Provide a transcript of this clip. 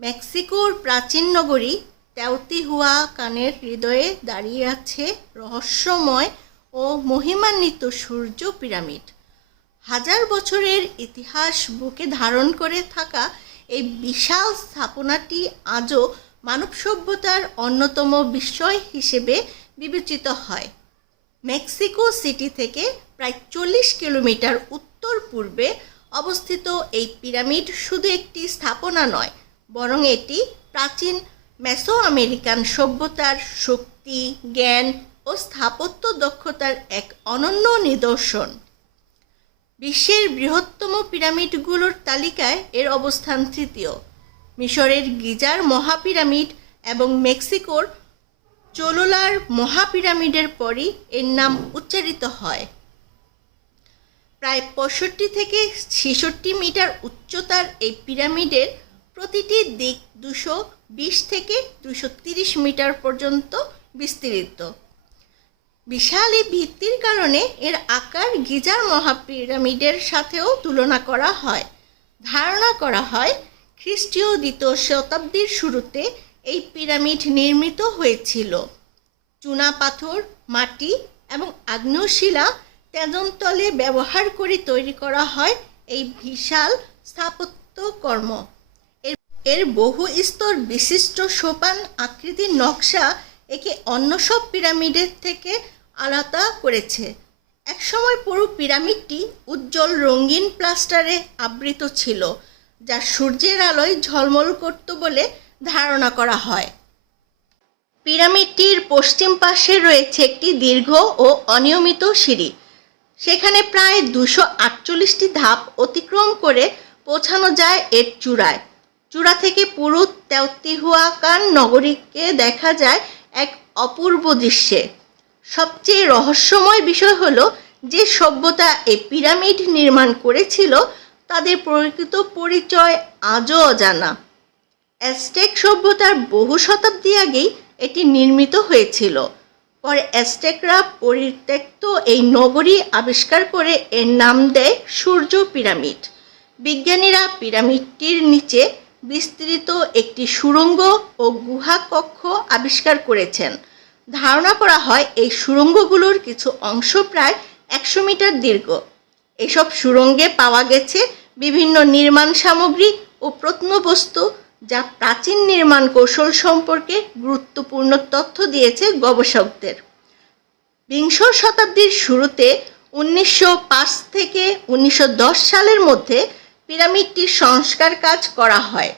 মেক্সিকোর প্রাচীন নগরী তেওতিহুয়াকানের হৃদয়ে দাঁড়িয়ে আছে রহস্যময় ও মহিমান্বিত সূর্য পিরামিড। হাজার বছরের ইতিহাস বুকে ধারণ করে থাকা এই বিশাল স্থাপনাটি আজও মানব সভ্যতার অন্যতম বিস্ময় হিসেবে বিবেচিত হয়। মেক্সিকো সিটি থেকে প্রায় 40 কিলোমিটার উত্তর পূর্বে অবস্থিত এই পিরামিড শুধু একটি স্থাপনা নয়, বরং এটি প্রাচীন মেসো আমেরিকান সভ্যতার শক্তি, জ্ঞান ও স্থাপত্য দক্ষতার এক অনন্য নিদর্শন। বিশ্বের বৃহত্তম পিরামিডগুলোর তালিকায় এর অবস্থান তৃতীয়। মিশরের গিজার মহাপিরামিড এবং মেক্সিকোর চোলোলার মহাপিরামিডের পরই এর নাম উচ্চারিত হয়। প্রায় 65 থেকে 66 মিটার উচ্চতার এই পিরামিডের প্রতিটি দিক 220 থেকে 230 মিটার পর্যন্ত বিস্তৃত। বিশাল এই ভিত্তির কারণে এর আকার গিজার মহাপিরামিডের সাথেও তুলনা করা হয়। ধারণা করা হয় খ্রিস্টীয় 2য় শতাব্দীর শুরুতে এই পিরামিড নির্মিত হয়েছিল। চুনাপাথর, মাটি এবং আগ্নেয়শিলা তেজন্তলে ব্যবহার করে তৈরি করা হয় এই বিশাল স্থাপত্যকর্ম। এর বহু স্তর বিশিষ্ট সোপান আকৃতির নকশা একে অন্য সব পিরামিডের থেকে আলাদা করেছে। একসময় পুরো পিরামিডটি উজ্জ্বল রঙিন প্লাস্টারে আবৃত ছিল, যা সূর্যের আলোয় ঝলমল করত বলে ধারণা করা হয়। পিরামিডটির পশ্চিম পাশে রয়েছে একটি দীর্ঘ ও অনিয়মিত সিঁড়ি। সেখানে প্রায় 248টি ধাপ অতিক্রম করে পৌঁছানো যায় এর চূড়ায়। চূড়া থেকে পুরো তেওতিহুয়াকান নগরীকে দেখা যায় এক অপূর্ব দৃশ্যে। সবচেয়ে রহস্যময় বিষয় হলো যে সভ্যতা এই পিরামিড নির্মাণ করেছিল তাদের প্রকৃত পরিচয় আজও অজানা। অ্যাজটেক সভ্যতার বহু শতাব্দী আগেই এটি নির্মিত হয়েছিল। পরে অ্যাজটেকরা পরিত্যক্ত এই নগরী আবিষ্কার করে এর নাম দেয় সূর্য পিরামিড। বিজ্ঞানীরা পিরামিডটির নিচে বিস্তৃত একটি সুড়ঙ্গ ও গুহা কক্ষ আবিষ্কার করেছেন। ধারণা করা হয় এই সুড়ঙ্গগুলোর কিছু অংশ প্রায় 100 মিটার দীর্ঘ। এসব সুড়ঙ্গে পাওয়া গেছে বিভিন্ন নির্মাণ সামগ্রী ও প্রত্নবস্তু, যা প্রাচীন নির্মাণ কৌশল সম্পর্কে গুরুত্বপূর্ণ তথ্য দিয়েছে গবেষকদের। বিংশ শতাব্দীর শুরুতে 1905 থেকে 1910 সালের মধ্যে পিরামিডটির সংস্কার কাজ করা হয়।